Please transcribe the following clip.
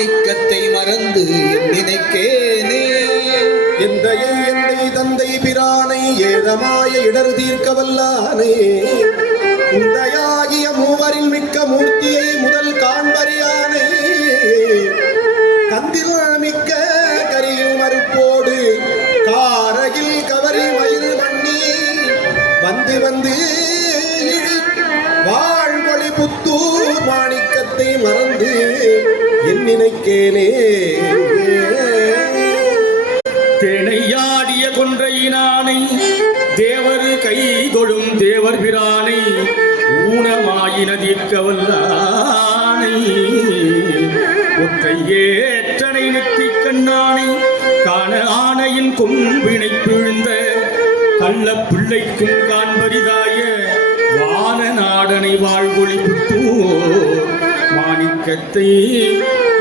மாணிக்கத்தை மறந்து நினைக்கேனே. எந்தை தந்தை பிரானை ஏழமாய இடர் தீர்க்க வல்லானே. உந்தையாகிய மூவரில் மிக்க மூர்த்தியை முதல் காண்பறியானே. கந்தில் மிக்க கரியும் மறுப்போடு காரகில் கவரி மயிறு மண்ணி வந்து வந்து வாழ்வொளி புத்தூர் மாணிக்கத்தை மறந்து என் நினைக்கேனே. தேனையாடிய கொன்றையினானை தேவர் கை தொழும் தேவர் பிரானை ஊனமாயின தீர்க்கவல்லானை ஒற்றை ஏற்றனை நெற்றி கண்ணானை காண ஆணையின் கொம்பினை பிழ்ந்த கள்ள பிள்ளைக்கும் காண்பரிதாய வான நாடனை வாழ்வொளி புத்தூர் மாணிக்கத்தை